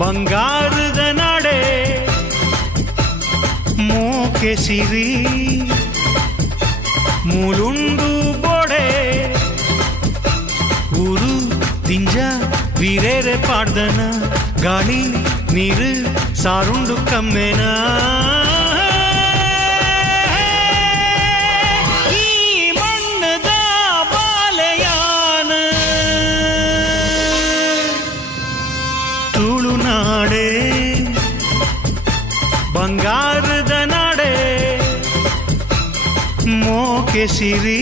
ಬಂಗಾರದ ನಾಡೆ ಮೋಕೆ ಸಿರಿ ಮೂಲುಂಡು ಬೋಡೆ ಊರು ದಿಂಜ ವೀರೇರೆ ಪಾಡ್ದನ ಗಾಳಿ ನೀರು ಸಾರುಂಡು ಕಮ್ಮೆನ ತುಳುನಾಡೆ ಬಂಗಾರದ ನಾಡೆ ಮೋಕೆ ಸಿರಿ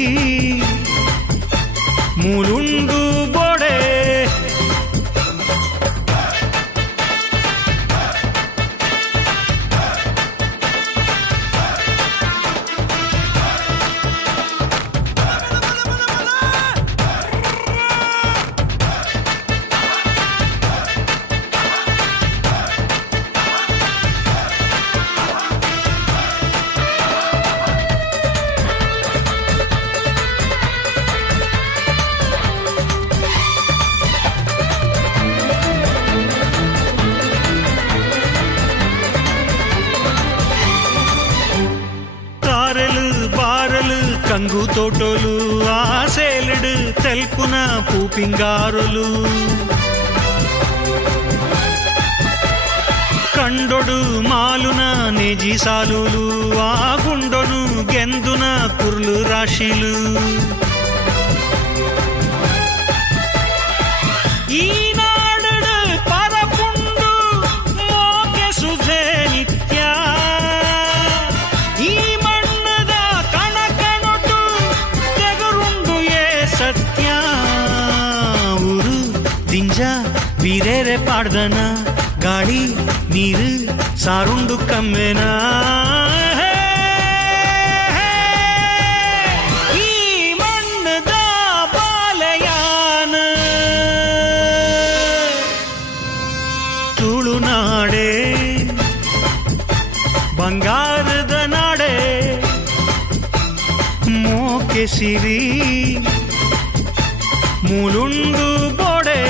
ಮೂಲುಂಡು ಬೋಡೆ కంగు తోటోలు ఆసేలుడు తెల్పున పూపింగారులు కండొడు మాలున నేజీ సాలులు ఆ గుండొను గెందున కుర్లు రాశిలు ఈనాడు పరపుండు మోకె సుధే నిత్య ఈ మಣ್ಣದ ಕಣಕಣೊಟ್ಟು ತೆಗರುಂಡು ಏ ಸತ್ಯ ಊರು ದಿಂಜ ವೀರೇರೆ ಪಾಡ್ದನ ಗಾಳಿ ನೀರು ಸಾರುಂಡು ಕಮ್ಮೆನ ಈ ಮಣ್ಣದ ಬಾಲೆಯಾನ ತುಳುನಾಡೆ ಬಂಗಾರದ ನಾಡೆ ಮೋಕೆ ಸಿರಿ ಮೂಲುಂಡು ಬೋಡೆ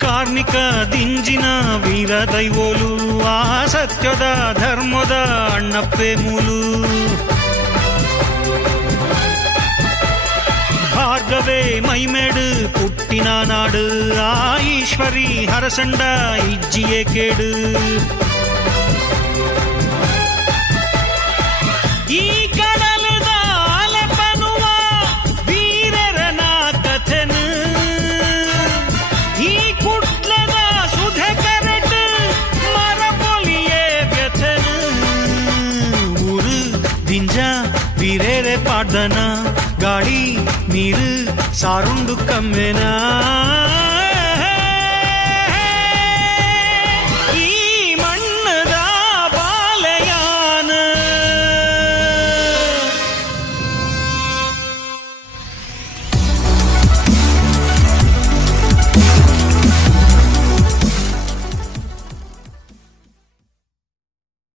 ಕಾರ್ಮಿಕ ದಿಂಜಿನ ವೀರ ದೈವೋಲು ಆ ಸತ್ಯದ ಧರ್ಮದ ಅಣ್ಣಪ್ಪೆ ಮೂಲು ಭಾರ್ಗವೇ ಮೈಮೇಡು ಪುಟ್ಟಿನ ನಾಡು ಆ ಈಶ್ವರಿ ಹರಸಂಡ ಇಜ್ಜಿಯೇ ಕೇಡು ಈ ಕಡಲದ ಅಲೆಪನುವ ವೀರರನ ಕಥೆನು ಈ ಕುಟ್ಲದ ಸುಧೆ ಕರೆಟ್ ಮರಪೊಲಿಯೇ ವ್ಯಥೆನು ಊರು ದಿಂಜ ವೀರೇರೆ ಪಾಡ್ದನ ಗಾಳಿ ನೀರು ಸಾರುಂಡು ಕಮ್ಮೆನ